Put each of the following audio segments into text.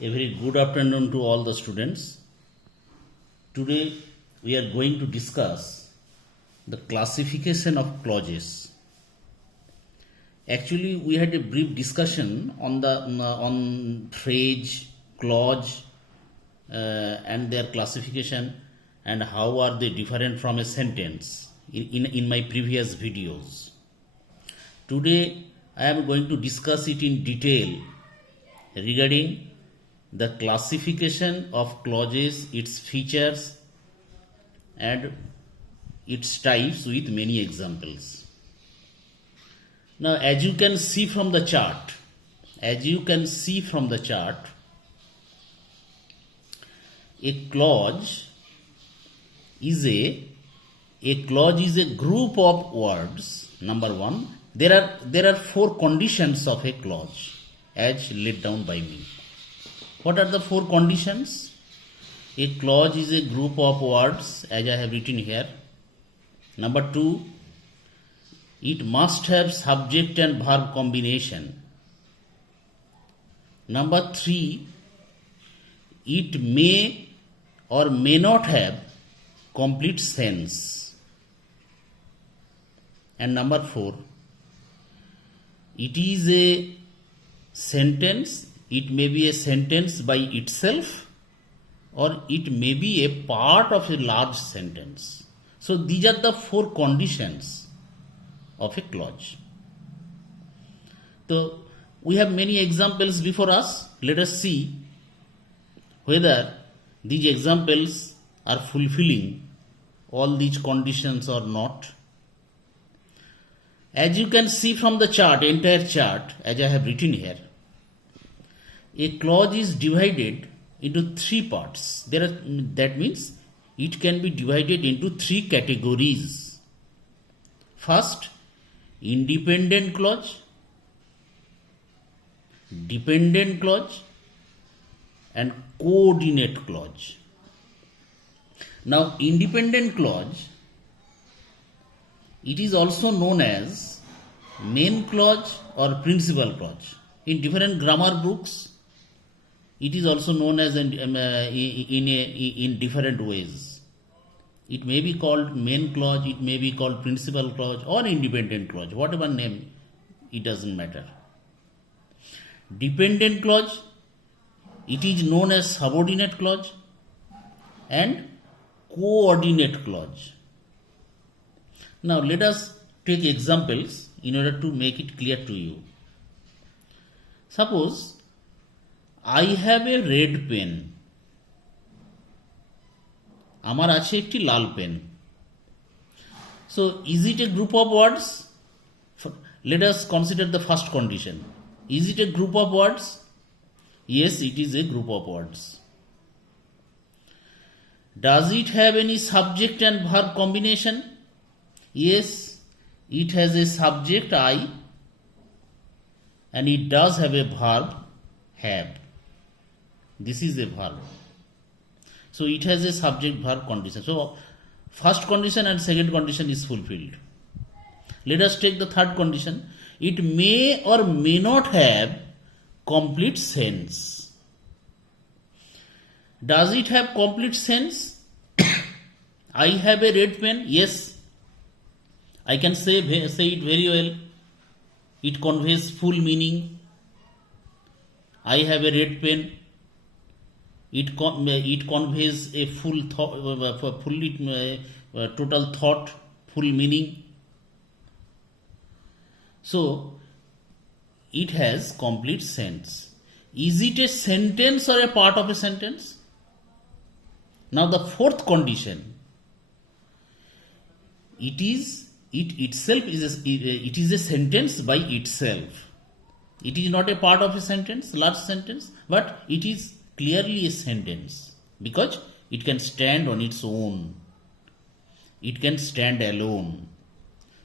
A very good afternoon to all the students. Today we are going to discuss the classification of clauses. Actually, we had a brief discussion on the on phrase, clause, and their classification and how are they different from a sentence in my previous videos. Today I am going to discuss it in detail regarding the classification of clauses, its features and its types with many examples. Now, as you can see from the chart, a clause is a group of words. Number one, there are four conditions of a clause as laid down by me. What are the four conditions? A clause is a group of words as I have written here. Number two, it must have subject and verb combination. Number three, it may or may not have complete sense. And number four, it is a sentence. It may be a sentence by itself or it may be a part of a large sentence. So these are the four conditions of a clause. So we have many examples before us. Let us see whether these examples are fulfilling all these conditions or not. As you can see from the chart, entire chart, as I have written here, a clause is divided into three parts. That means it can be divided into three categories. First, independent clause, dependent clause, and coordinate clause. Now, independent clause, it is also known as main clause or principal clause. In different grammar books, it is also known as in different ways. It may be called main clause, it may be called principal clause or independent clause. Whatever name, it doesn't matter. Dependent clause, it is known as subordinate clause and coordinate clause. Now let us take examples in order to make it clear to you. Suppose I have a red pen. আমার আছে একটি লাল pen. So is it a group of words? Let us consider the first condition. Is it a group of words? Yes, it is a group of words. Does it have any subject and verb combination? Yes, it has a subject I and it does have a verb have. This is a verb. So it has a subject verb condition. So first condition and second condition is fulfilled. Let us take the third condition. It may or may not have complete sense. Does it have complete sense? I have a red pen. Yes, I can say it very well. It conveys full meaning. I have a red pen. It conveys a full thought, total thought, full meaning. So it has complete sense. Is it a sentence or a part of a sentence? Now the fourth condition. It is a sentence by itself. It is not a part of a sentence, large sentence, but it is clearly a sentence because it can stand on its own. It can stand alone.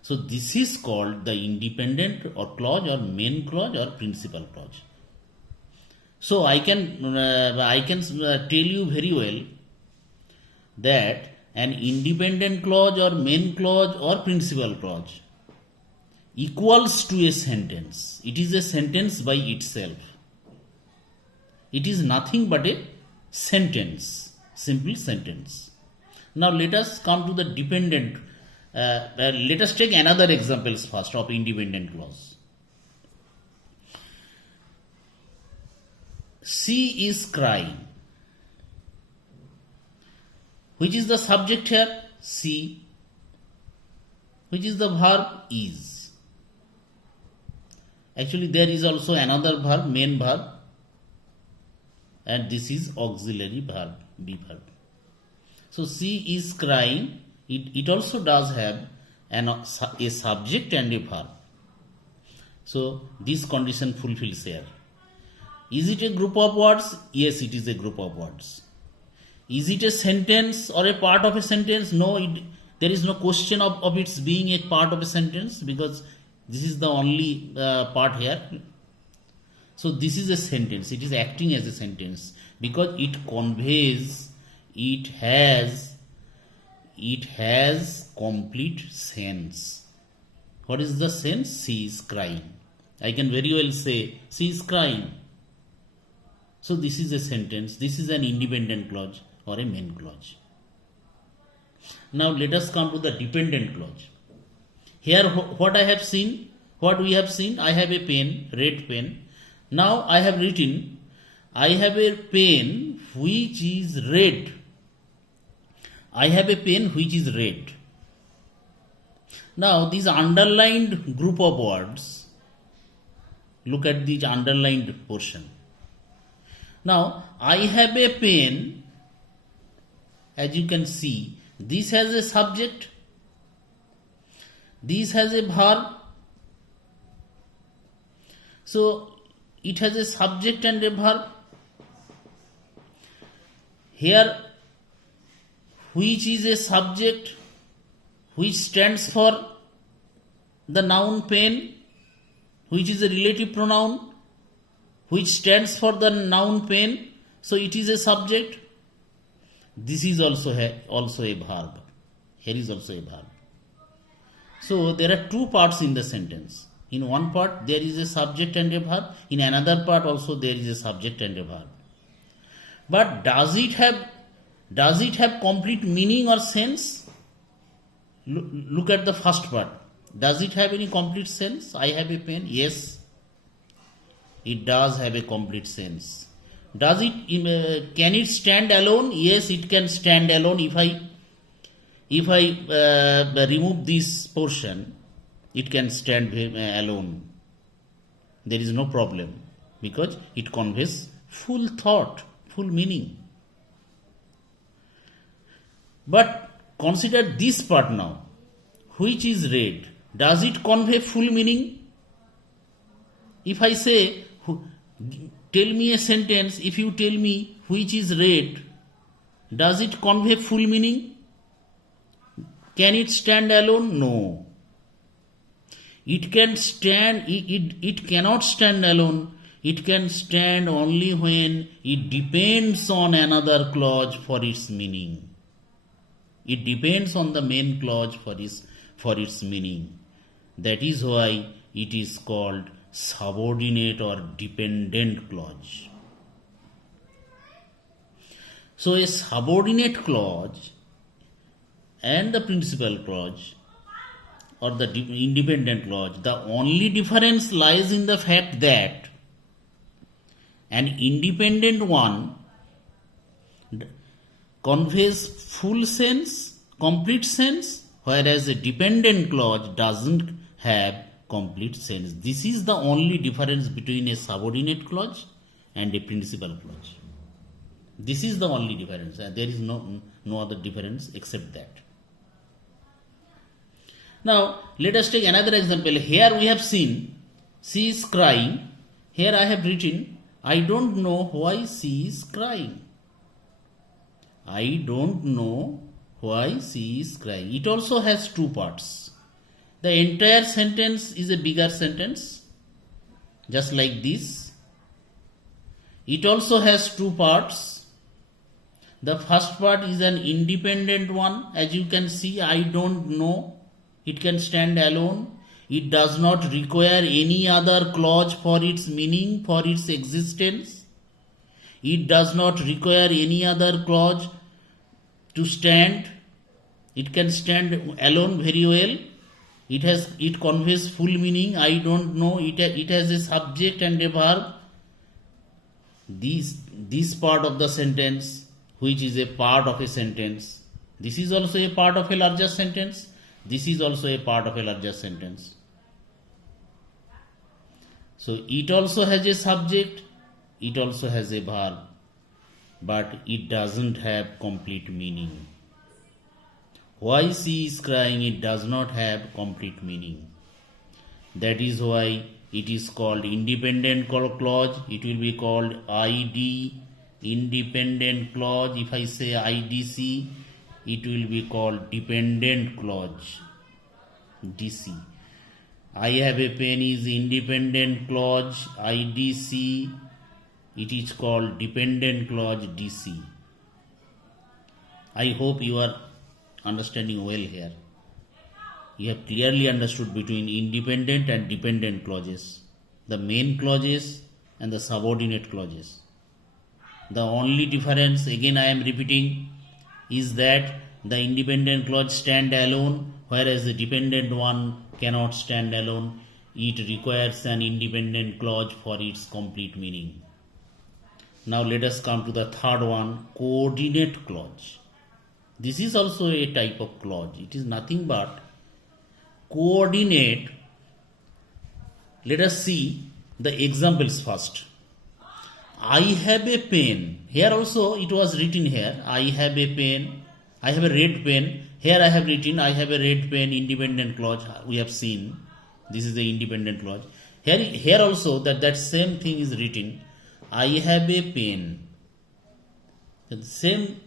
So this is called the independent or clause or main clause or principal clause. So I can tell you very well that an independent clause or main clause or principal clause equals to a sentence. It is a sentence by itself. It is nothing but a sentence, simple sentence. Now let us come to the dependent. Let us take another examples first of independent clause. She is crying. Which is the subject here? She. Which is the verb? Is. Actually, there is also another verb, main verb, and this is auxiliary verb, be verb. So, she is crying. It also does have a subject and a verb. So, this condition fulfills here. Is it a group of words? Yes, it is a group of words. Is it a sentence or a part of a sentence? No, there is no question of its being a part of a sentence, because this is the only part here. So this is a sentence. It is acting as a sentence because it conveys, it has complete sense. What is the sense? She is crying. I can very well say, she is crying. So this is a sentence. This is an independent clause or a main clause. Now let us come to the dependent clause. Here what we have seen, I have a pen, red pen. Now I have written, I have a pen which is red. I have a pen which is red. Now this underlined group of words, look at this underlined portion. Now I have a pen, as you can see, this has a subject, this has a verb. So it has a subject and a verb. Here, which is a subject which stands for the noun pen, which is a relative pronoun which stands for the noun pen. So it is a subject. This is also a verb. Here is also a verb. So there are two parts in the sentence. In one part there is a subject and a verb. In another part also there is a subject and a verb. But does it have complete meaning or sense? Look at the first part. Does it have any complete sense? I have a pen. Yes, it does have a complete sense. Does it? Can it stand alone? Yes, it can stand alone. If I remove this portion, it can stand alone. There is no problem because it conveys full thought, full meaning. But consider this part now, which is red. Does it convey full meaning? If I say, tell me a sentence, if you tell me which is red, does it convey full meaning? Can it stand alone? No. It can stand, it cannot stand alone. It can stand only when it depends on another clause for its meaning. It depends on the main clause for its meaning. That is why it is called subordinate or dependent clause. So a subordinate clause and the principal clause or the independent clause, the only difference lies in the fact that an independent one conveys full sense, complete sense, whereas a dependent clause doesn't have complete sense. This is the only difference between a subordinate clause and a principal clause. This is the only difference. There is no other difference except that. Now, let us take another example. Here we have seen, she is crying. Here I have written, I don't know why she is crying. I don't know why she is crying. It also has two parts. The entire sentence is a bigger sentence, just like this. It also has two parts. The first part is an independent one. As you can see, I don't know. It can stand alone. It does not require any other clause for its meaning, for its existence. It does not require any other clause to stand. It can stand alone very well. It conveys full meaning. I don't know. It has a subject and a verb. This part of the sentence, which is a part of a sentence, this is also a part of a larger sentence. This is also a part of a larger sentence. So it also has a subject, it also has a verb, but it doesn't have complete meaning. Why she is crying, it does not have complete meaning. That is why it is called independent clause. It will be called ID, independent clause. If I say IDC, it will be called dependent clause, DC. I have a pen is independent clause, IDC. It is called dependent clause, DC. I hope you are understanding well here. You have clearly understood between independent and dependent clauses, the main clauses and the subordinate clauses. The only difference, again I am repeating, is that the independent clause stand alone, whereas the dependent one cannot stand alone. It requires an independent clause for its complete meaning. Now let us come to the third one, coordinate clause. This is also a type of clause. It is nothing but coordinate. Let us see the examples first. I have a pen. Here also it was written here, I have a pen. I have a red pen. Here I have written, I have a red pen, independent clause. We have seen. This is the independent clause. Here also that same thing is written. I have a pen. The same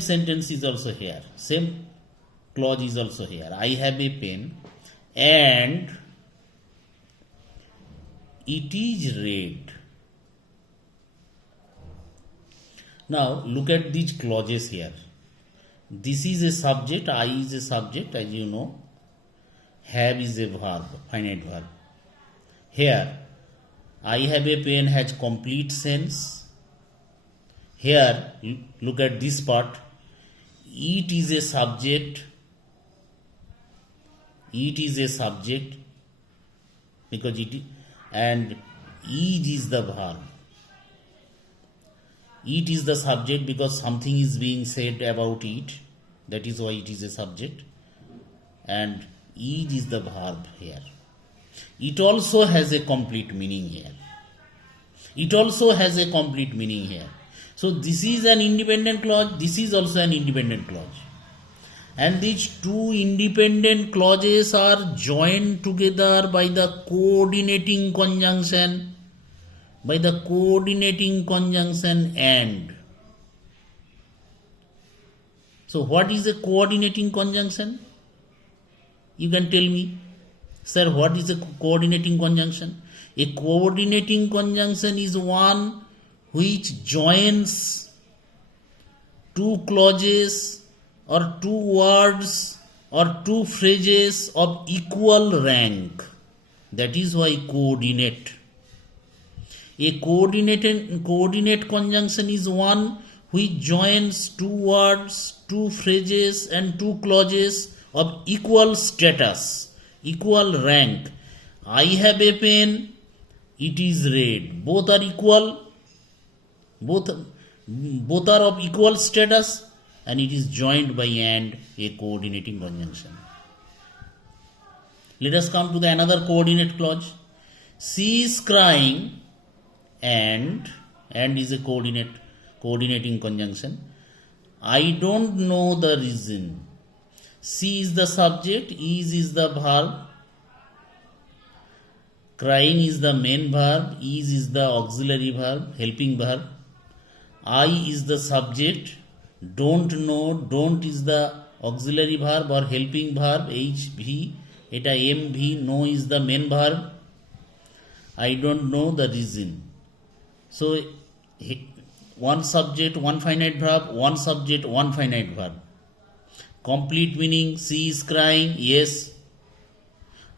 sentence is also here. Same clause is also here. I have a pen and it is red. Now look at these clauses here. This is a subject, I is a subject, as you know. Have is a verb, finite verb. Here, I have a pen has complete sense. Here, look at this part. It is a subject. It is a subject because it and it is the verb. It is the subject because something is being said about it. That is why it is a subject. And it is the verb here. It also has a complete meaning here. It also has a complete meaning here. So this is an independent clause. This is also an independent clause. And these two independent clauses are joined together by the coordinating conjunction. By the coordinating conjunction and. So what is a coordinating conjunction? You can tell me, sir, what is a coordinating conjunction? A coordinating conjunction is one which joins two clauses or two words or two phrases of equal rank. That is why coordinate. A coordinate conjunction is one which joins two words, two phrases and two clauses of equal status, equal rank. I have a pen, it is red. Both are equal, both are of equal status, and it is joined by and, a coordinating conjunction. Let us come to the another coordinate clause. She is crying, and is a coordinating conjunction. I don't know the reason. She is the subject, is the verb, crying is the main verb, is the auxiliary verb, helping verb. I is the subject, don't know, don't is the auxiliary verb or helping verb, HV, eta MV, know is the main verb. I don't know the reason. So, one subject, one finite verb, one subject, one finite verb. Complete meaning, she is crying, yes.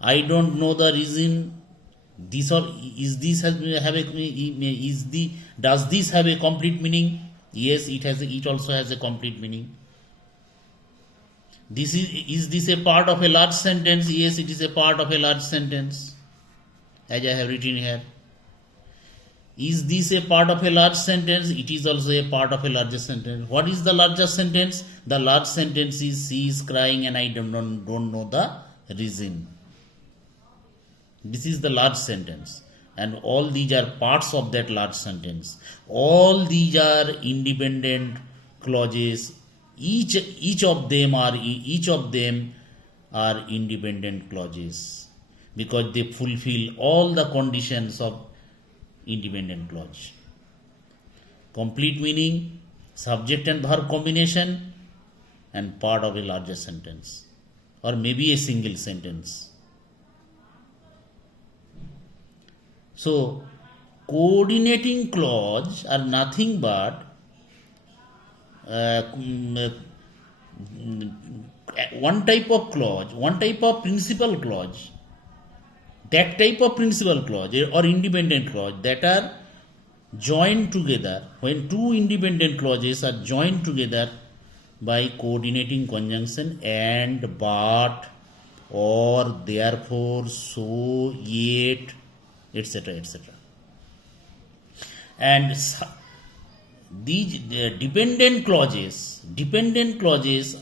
I don't know the reason, This or is this have does this have a complete meaning? Yes, it also has a complete meaning. Is this a part of a large sentence? Yes, it is a part of a large sentence, as I have written here. Is this a part of a large sentence? It is also a part of a larger sentence. What is the larger sentence? The large sentence is she is crying and I don't know the reason. This is the large sentence, and all these are parts of that large sentence. All these are independent clauses. Each of them are independent clauses because they fulfill all the conditions of independent clause. Complete meaning, subject and verb combination, and part of a larger sentence, or maybe a single sentence. So, coordinating clause are nothing but one type of clause, one type of principal clause, that type of principal clause or independent clause that are joined together. When two independent clauses are joined together by coordinating conjunction and, but, or, therefore, so, yet, etc., etc. And these dependent clauses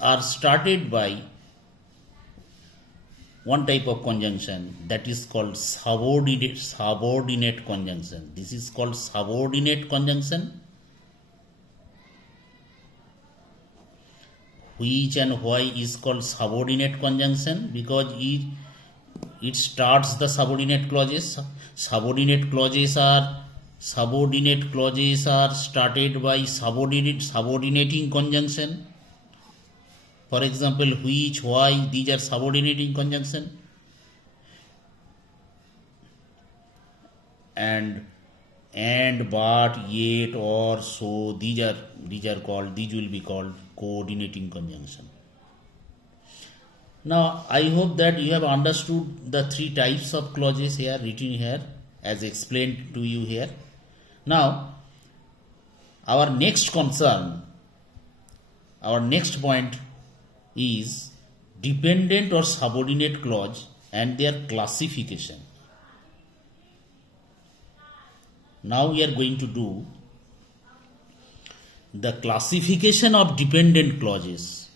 are started by one type of conjunction that is called subordinate conjunction. This is called subordinate conjunction. Which and why is called subordinate conjunction? Because it starts the subordinate clauses. Subordinate clauses are started by subordinating conjunction. For example, which, why, these are subordinating conjunction. And, but, yet, or, so, these will be called coordinating conjunction. Now, I hope that you have understood the three types of clauses here written here as explained to you here. Now, our next point is dependent or subordinate clause and their classification. Now we are going to do the classification of dependent clauses.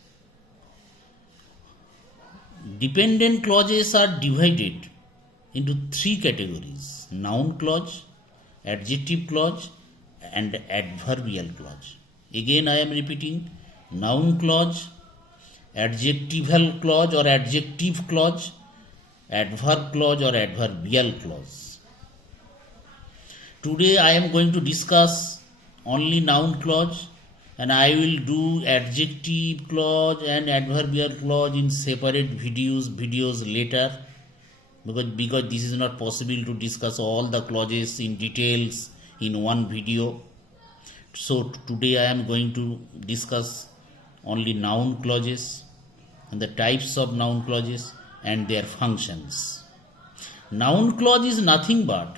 Dependent clauses are divided into three categories: noun clause, adjective clause, and adverbial clause. Again, I am repeating: noun clause, adjectival clause or adjective clause, adverb clause or adverbial clause. Today I am going to discuss only noun clause, and I will do adjective clause and adverbial clause in separate videos later, because this is not possible to discuss all the clauses in details in one video. So today I am going to discuss only noun clauses and the types of noun clauses and their functions. Noun clause is nothing but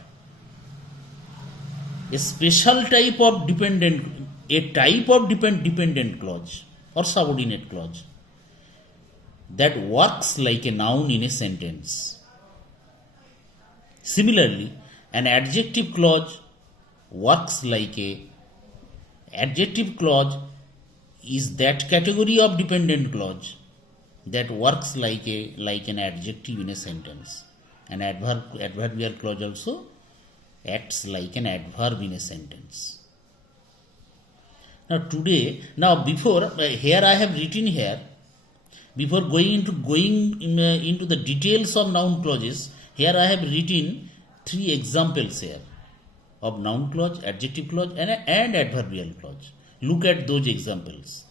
a special type of dependent clause or subordinate clause that works like a noun in a sentence. Similarly, an adjective clause works like a adjective clause is that category of dependent clause that works like an adjective in a sentence. An adverbial clause also acts like an adverb in a sentence. Before here I have written here, before going into the details of noun clauses, here I have written three examples here of noun clause, adjective clause, and adverbial clause. Look at those examples.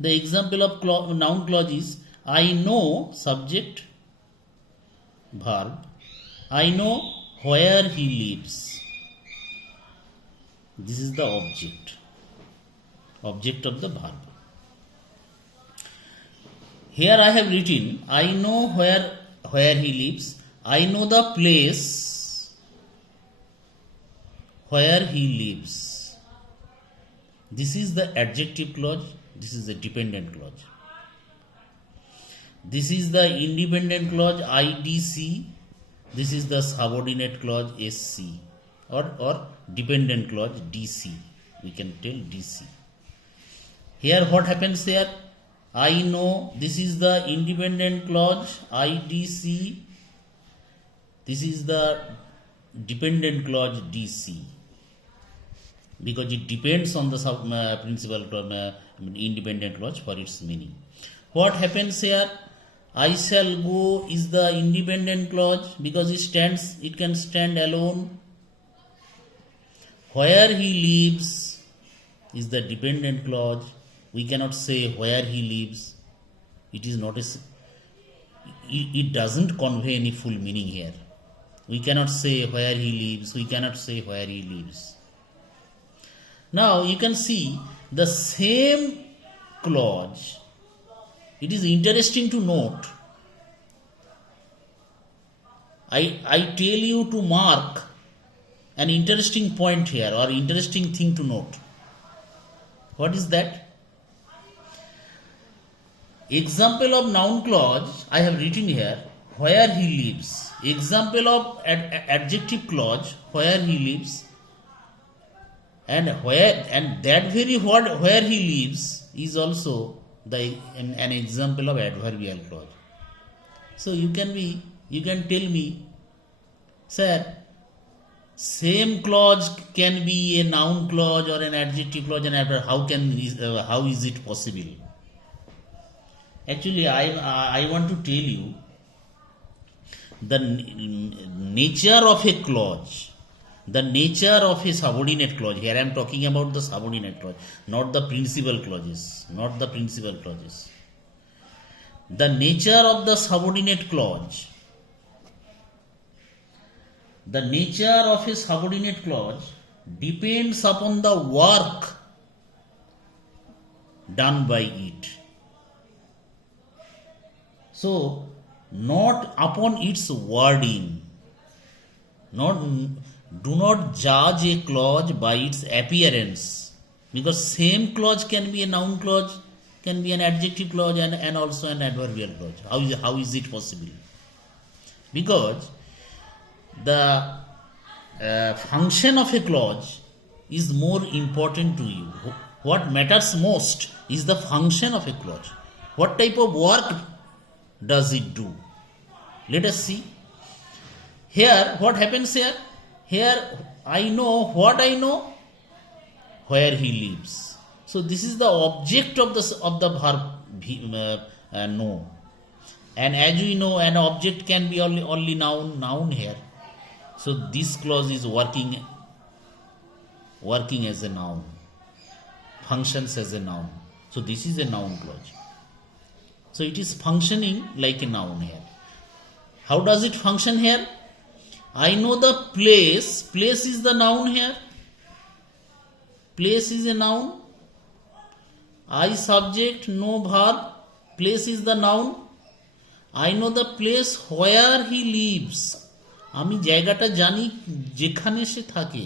The example of noun clause is: I know, subject, verb. I know where he lives. This is the object of the verb. Here I have written: I know where he lives. I know the place where he lives. This is the adjective clause, this is the dependent clause. This is the independent clause IDC, this is the subordinate clause SC, or dependent clause DC, we can tell DC. Here what happens here? I know, this is the independent clause IDC, this is the dependent clause DC, because it depends on the principal independent clause for its meaning. What happens here? I shall go is the independent clause because it can stand alone. Where he lives is the dependent clause. We cannot say where he lives. It is not it doesn't convey any full meaning here. We cannot say where he lives. We cannot say where he lives. Now you can see the same clause. It is interesting to note. I tell you to mark an interesting point here, or interesting thing to note. What is that? Example of noun clause I have written here, where he lives. Example of adjective clause, where he lives. And that very word where he lives is also an example of adverbial clause. So you can tell me, sir, same clause can be a noun clause or an adjective clause and adverb. How is it possible? Actually, I want to tell you the nature of a clause. The nature of a subordinate clause. Here I am talking about the subordinate clause, not the principal clauses. The nature of the subordinate clause. The nature of a subordinate clause depends upon the work done by it. So, not upon its wording. Do not judge a clause by its appearance, because same clause can be a noun clause, can be an adjective clause, and also an adverbial clause. How is it possible? Because the function of a clause is more important to you. What matters most is the function of a clause. What type of work does it do? Let us see. Here, what happens here? Here, I know what I know, where he lives. So this is the object of the verb know. And as we know, an object can be only noun here. So this clause is working as a noun, functions as a noun. So this is a noun clause. So it is functioning like a noun here. How does it function here? I know the place. Place is the noun here. Place is a noun. I subject, no verb. Place is the noun. I know the place where he lives. আমি জায়গাটা জানি যেখানে সে থাকে।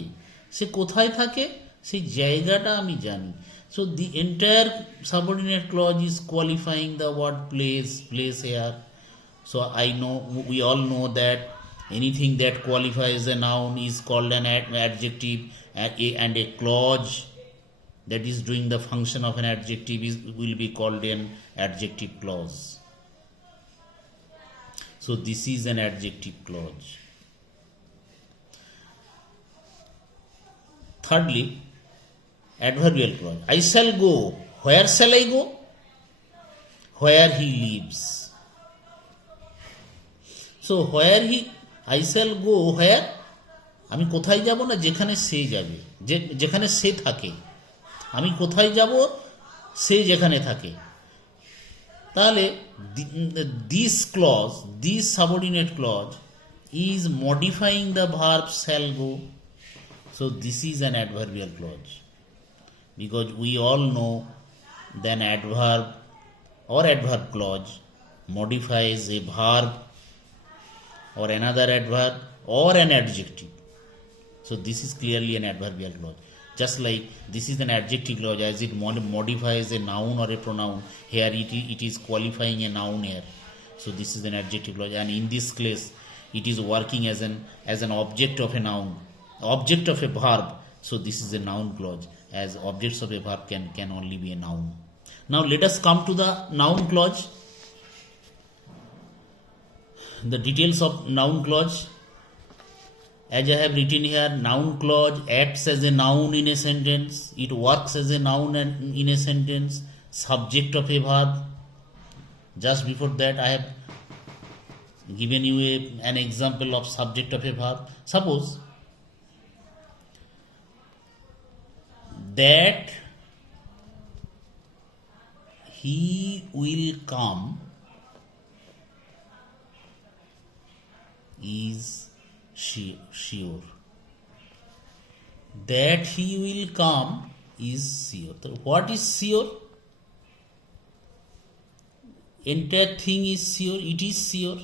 সে কোথায় থাকে সেই জায়গাটা আমি জানি। So the entire subordinate clause is qualifying the word place here. So we all know that anything that qualifies a noun is called an adjective, and a clause that is doing the function of an adjective will be called an adjective clause. So this is an adjective clause. Thirdly, adverbial clause. I shall go. Where shall I go? Where he lives. So I shall go where? আমি কোথায় যাব না যেখানে সে যাবে, যেখানে সে থাকে। আমি কোথায় যাব? সে যেখানে থাকে। তাহলে this clause, this subordinate clause is modifying the verb shall go. So this is an adverbial clause, because we all know that an adverb or adverb clause modifies a verb or another adverb or an adjective. So this is clearly an adverbial clause. Just like this is an adjective clause, as it modifies a noun or a pronoun, here it is qualifying a noun here. So this is an adjective clause, and in this case it is working as an object of a noun, object of a verb. So this is a noun clause, as objects of a verb can only be a noun. Now let us come to the noun clause. The details of noun clause. As I have written here, noun clause acts as a noun in a sentence. It works as a noun in a sentence. Subject of a verb. Just before that, I have given you an example of subject of a verb. Suppose that he will come is sure. That he will come is sure. So what is sure? Entire thing is sure. It is sure.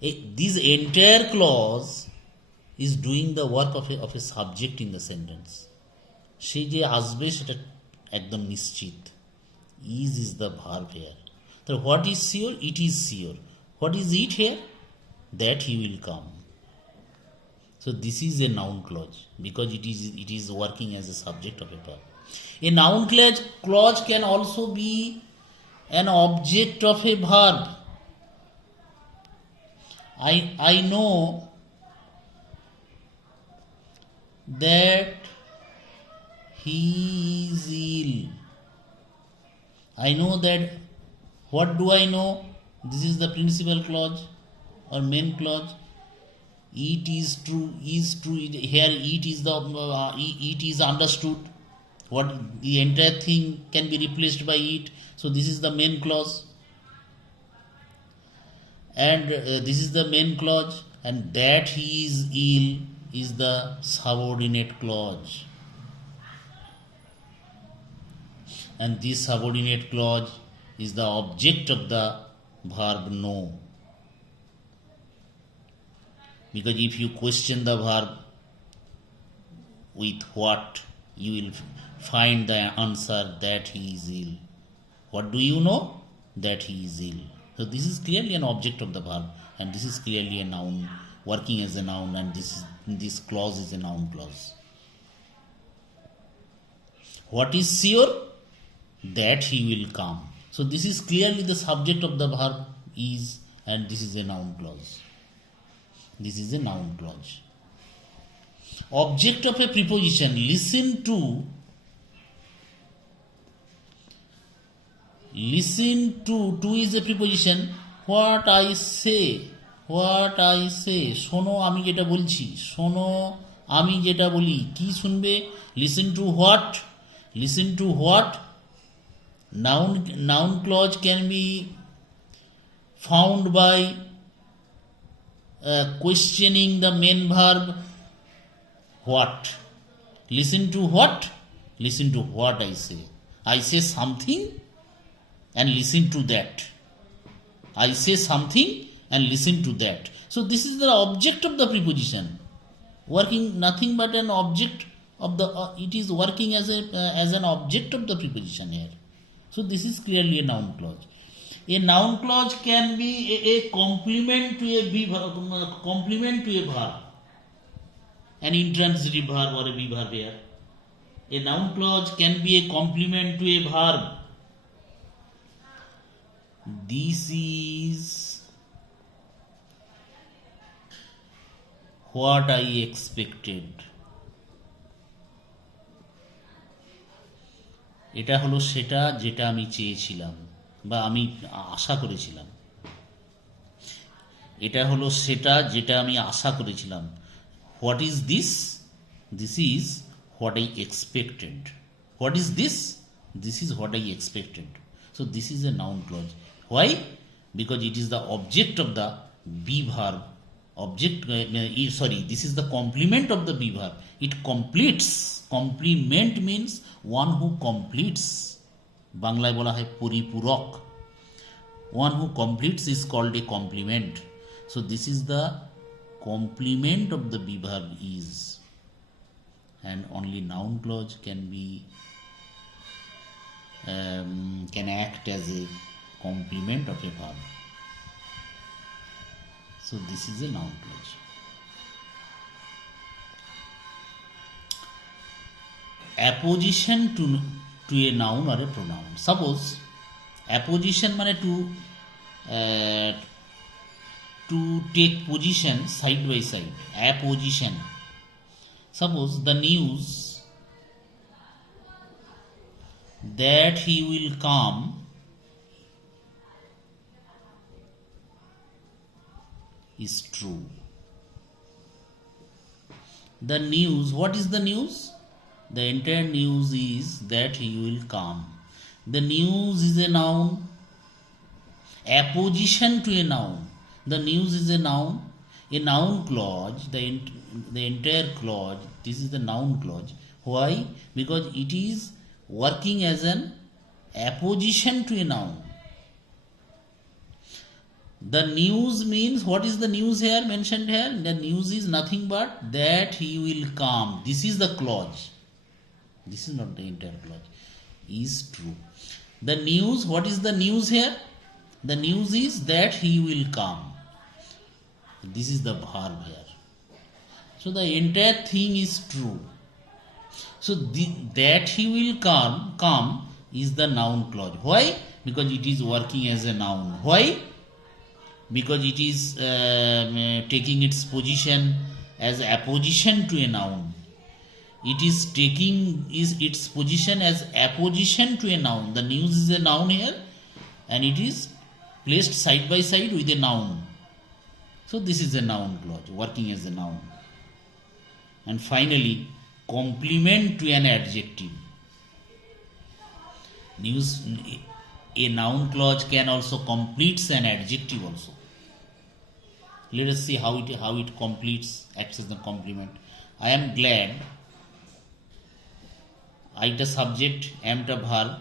This entire clause is doing the work of a subject in the sentence. সে যে আসবে সেটা একদম নিশ্চিত. Is the verb here. So what is sure? It is sure. What is it here? That he will come. So this is a noun clause because it is working as a subject of a verb. A noun clause can also be an object of a verb. I know that he is ill. I know that. What do I know? This is the principal clause or main clause. It is true. Here it is it is understood. What the entire thing can be replaced by it. So this is the main clause, and this is the main clause, and that he is ill is the subordinate clause, and this subordinate clause is the object of the verb know. Because if you question the verb with what, you will find the answer that he is ill. What do you know? That he is ill. So this is clearly an object of the verb, and this is clearly a noun, working as a noun, and this clause is a noun clause. What is sure? That he will come. So this is clearly the subject of the verb is, and this is a noun clause. This is a noun clause. Object of a preposition. Listen to is a preposition. What I say. শোনো আমি যেটা বলছি, শোনো আমি যেটা বলি. কি শুনবে? Listen to what? Noun clause can be found by questioning the main verb what. Listen to what? Listen to what I say. I say something and listen to that. I say something and listen to that. So this is the object of the preposition, working nothing but an object of the. It is working as an object of the preposition here. So this is clearly a noun clause. A noun clause can be a complement to a verb, an intransitive verb or a verb here. A noun clause can be a complement to a verb. This is what I expected. এটা হলো সেটা যেটা আমি চেয়েছিলাম বা আমি আশা করেছিলাম. এটা হলো সেটা যেটা আমি আশা করেছিলাম. What is this? This is what I expected. What is this? This is what I expected. So this is a noun clause. Why? Because it is the object of the be verb. This is the complement of the be verb. It completes. Complement means one who completes. বাংলায় বলা হয় পরিপূরক. One who completes is called a complement. So this is the complement of the be verb is, and only noun clause can act as a complement of a verb. So this is a noun clause. Apposition to a noun or a pronoun. Suppose apposition মানে to take position side by side. Apposition. Suppose the news that he will come is true. The news, what is the news? The entire news is that he will come. The news is a noun. Apposition to a noun. The news is a noun. A noun clause, the entire clause, this is the noun clause. Why? Because it is working as an apposition to a noun. The news means, what is the news here mentioned here? The news is nothing but that he will come. This is the clause. This is not the entire clause. Is true. The news, what is the news here? The news is that he will come. This is the verb here. So the entire thing is true. So that he will come is the noun clause. Why? Because it is working as a noun. Why? Because it is taking its position as apposition to a noun. It is taking its position as apposition to a noun. The news is a noun here, and it is placed side by side with a noun. So this is a noun clause, working as a noun. And finally, complement to an adjective. A noun clause can also complete an adjective also. Let us see how it completes, acts as a complement. I am glad. I the subject, am the verb.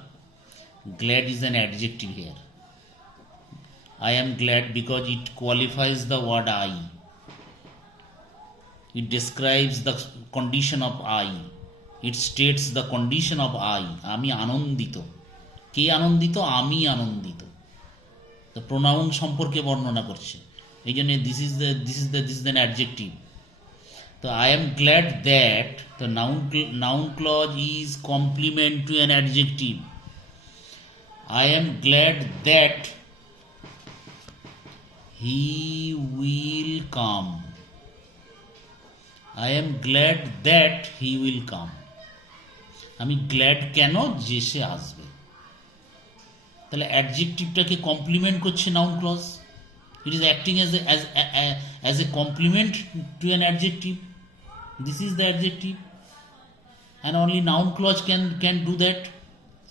Glad is an adjective here. I am glad because it qualifies the word I. It describes the condition of I. It states the condition of I. Ami anondito. Ke anondito? Ami anondito. The pronoun সম্পর্কে বর্ণনা করছে। এই জন্য this is an adjective. So I am glad that the noun clause is complement to an adjective. I am glad that he will come. I am glad that he will come. আমি glad কেন যে সে আসবে। তাহলে অ্যাডজেক্টিভটাকে complement করছে noun clause. It is acting as a complement to an adjective. This is the adjective, and only noun clause can do that.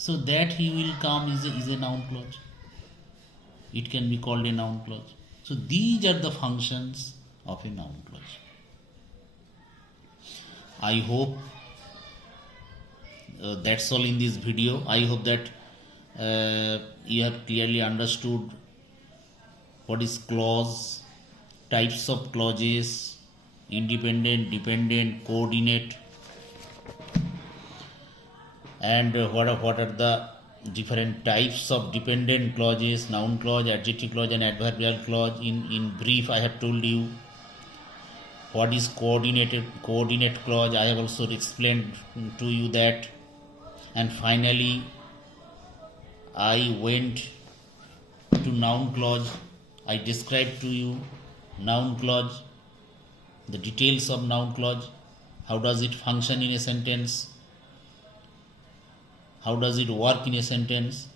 So that he will come is a noun clause. It can be called a noun clause. So these are the functions of a noun clause. I hope that's all in this video. I hope that you have clearly understood what is clause, types of clauses, independent, dependent, coordinate, and what are the different types of dependent clauses, noun clause, adjective clause, and adverbial clause. In brief, I have told you what is coordinate clause. I have also explained to you that. And finally, I went to noun clause. I described to you noun clause, the details of noun clause, how does it function in a sentence, how does it work in a sentence.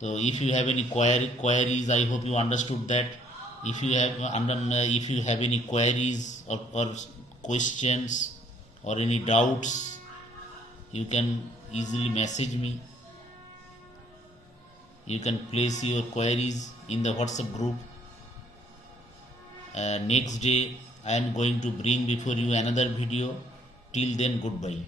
So if you have any queries, I hope you understood that. If you have any queries or questions or any doubts, you can easily message me. You can place your queries in the WhatsApp group. Next day I am going to bring before you another video. Till then, goodbye.